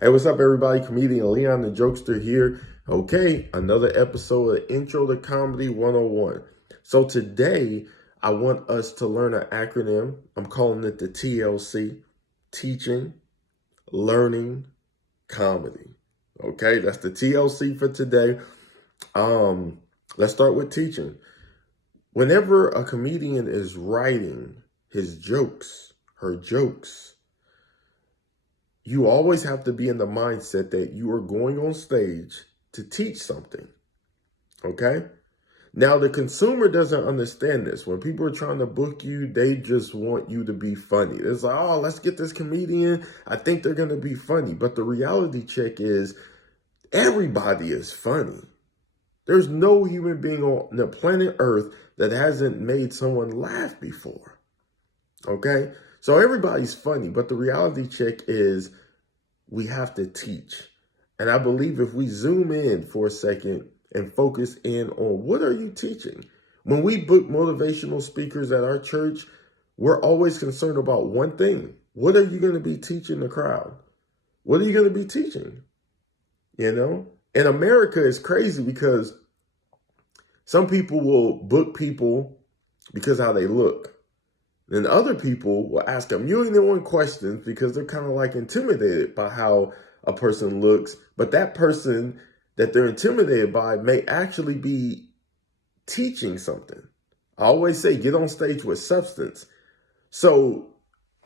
Hey, what's up, everybody? Comedian Leon the Jokester here. Okay, another episode of Intro to Comedy 101. So today, I want us to learn an acronym. I'm calling it the TLC, Teaching, Learning, Comedy. Okay, that's the TLC for today. Let's start with teaching. Whenever a comedian is writing his jokes, her jokes, you always have to be in the mindset that you are going on stage to teach something. Okay? Now, the consumer doesn't understand this. When people are trying to book you, they just want you to be funny. It's like, oh, let's get this comedian. I think they're going to be funny. But the reality check is everybody is funny. There's no human being on the planet Earth that hasn't made someone laugh before. Okay? So everybody's funny, but the reality check is we have to teach. And I believe if we zoom in for a second and focus in on what are you teaching? When we book motivational speakers at our church, we're always concerned about one thing. What are you going to be teaching the crowd? What are you going to be teaching? You know? In America, it's crazy because some people will book people because of how they look. Then other people will ask a million and one questions because they're kind of like intimidated by how a person looks. But that person that they're intimidated by may actually be teaching something. I always say get on stage with substance. So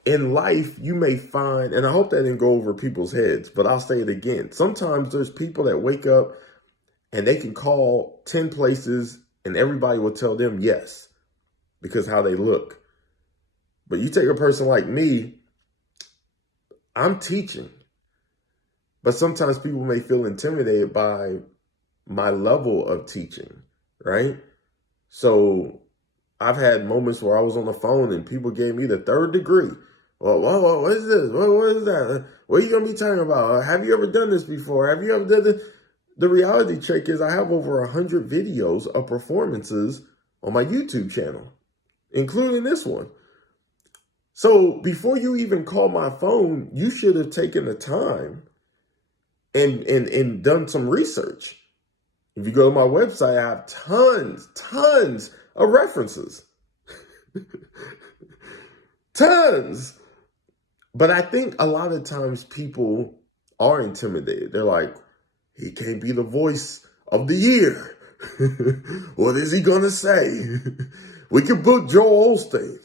in life, you may find, and I hope that didn't go over people's heads, but I'll say it again. Sometimes there's people that wake up and they can call 10 places and everybody will tell them yes because how they look. But you take a person like me, I'm teaching. But sometimes people may feel intimidated by my level of teaching, right? So I've had moments where I was on the phone and people gave me the third degree. Well, what is this? What is that? What are you going to be talking about? Have you ever done this before? Have you ever done this? The reality check is I have over 100 videos of performances on my YouTube channel, including this one. So before you even call my phone, you should have taken the time and done some research. If you go to my website, I have tons of references. Tons. But I think a lot of times people are intimidated. They're like, he can't be the voice of the year. What is he going to say? We can book Joel Osteen.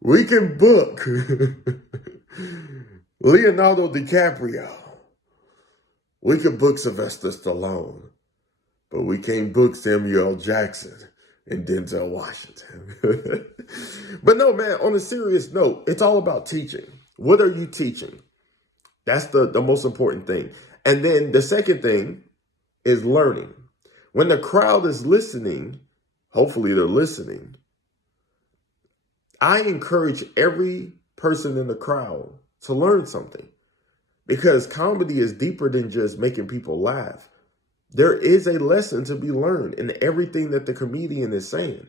We can book Leonardo DiCaprio. We can book Sylvester Stallone. But we can't book Samuel L. Jackson and Denzel Washington. But no, man, on a serious note, it's all about teaching. What are you teaching? That's the most important thing. And then the second thing is learning. When the crowd is listening, hopefully they're listening, I encourage every person in the crowd to learn something because comedy is deeper than just making people laugh. There is a lesson to be learned in everything that the comedian is saying.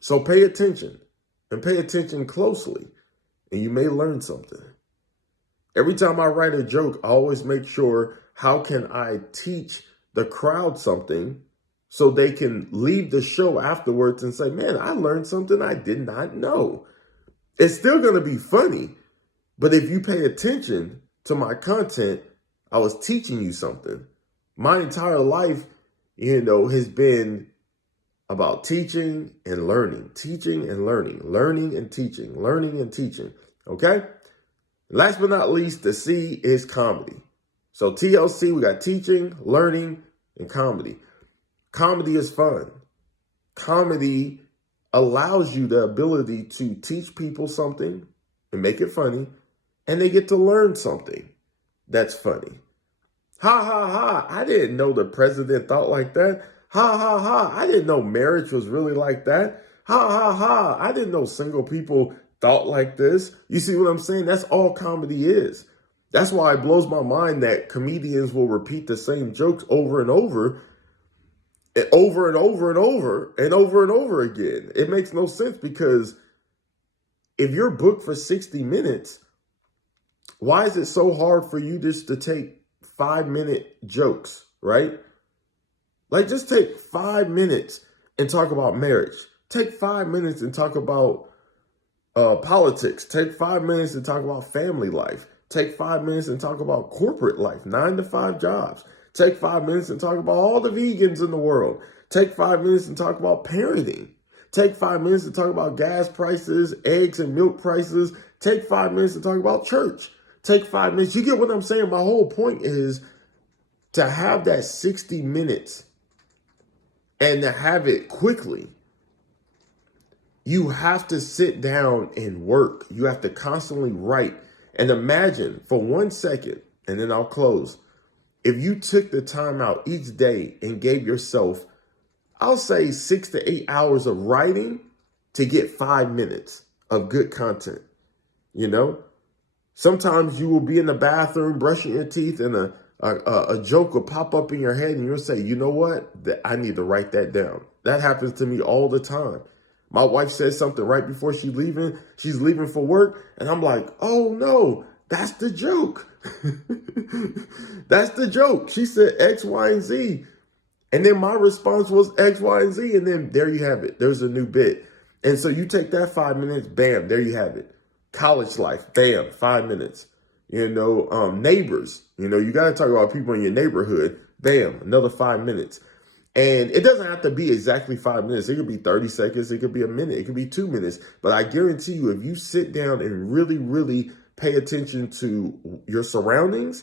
So pay attention and pay attention closely and you may learn something. Every time I write a joke, I always make sure, how can I teach the crowd something so they can leave the show afterwards and say, man, I learned something I did not know. It's still going to be funny, but if you pay attention to my content, I was teaching you something. My entire life, has been about teaching and learning, learning and teaching, okay? Last but not least, the C is comedy. So TLC, we got teaching, learning, and comedy. Comedy is fun. Comedy allows you the ability to teach people something and make it funny, and they get to learn something that's funny. Ha, ha, ha, I didn't know the president thought like that. Ha, ha, ha, I didn't know marriage was really like that. Ha, ha, ha, I didn't know single people thought like this. You see what I'm saying? That's all comedy is. That's why it blows my mind that comedians will repeat the same jokes over and over and over and over and over and over and over again. It makes no sense because if you're booked for 60 minutes, Why is it so hard for you just to take 5-minute jokes, right? Like, just take 5 minutes and talk about marriage. Take 5 minutes and talk about politics. Take 5 minutes and talk about family life. Take 5 minutes and talk about corporate life, 9-to-5 jobs. Take 5 minutes and talk about all the vegans in the world. Take 5 minutes and talk about parenting. Take 5 minutes to talk about gas prices, eggs and milk prices. Take 5 minutes to talk about church. Take 5 minutes. You get what I'm saying? My whole point is to have that 60 minutes and to have it quickly. You have to sit down and work. You have to constantly write. And imagine for 1 second, and then I'll close. If you took the time out each day and gave yourself, I'll say 6 to 8 hours of writing to get 5 minutes of good content, you know? Sometimes you will be in the bathroom brushing your teeth and a joke will pop up in your head and you'll say, you know what? I need to write that down. That happens to me all the time. My wife says something right before she's leaving for work. And I'm like, oh no, that's the joke. That's the joke. She said X, Y, and Z. And then my response was X, Y, and Z. And then there you have it. There's a new bit. And so you take that 5 minutes, bam, there you have it. College life, bam, 5 minutes. You know, neighbors, you know, you got to talk about people in your neighborhood, bam, another 5 minutes. And it doesn't have to be exactly 5 minutes. It could be 30 seconds. It could be a minute. It could be 2 minutes. But I guarantee you, if you sit down and really, really pay attention to your surroundings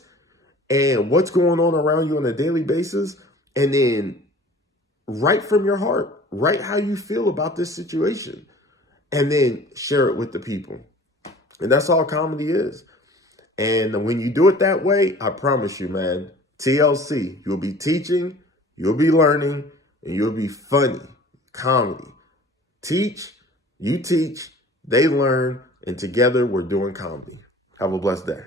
and what's going on around you on a daily basis, and then write from your heart, write how you feel about this situation, and then share it with the people. And that's all comedy is. And when you do it that way, I promise you, man, TLC, you'll be teaching, you'll be learning, and you'll be funny. Comedy. Teach, you teach, they learn, and together we're doing comedy. Have a blessed day.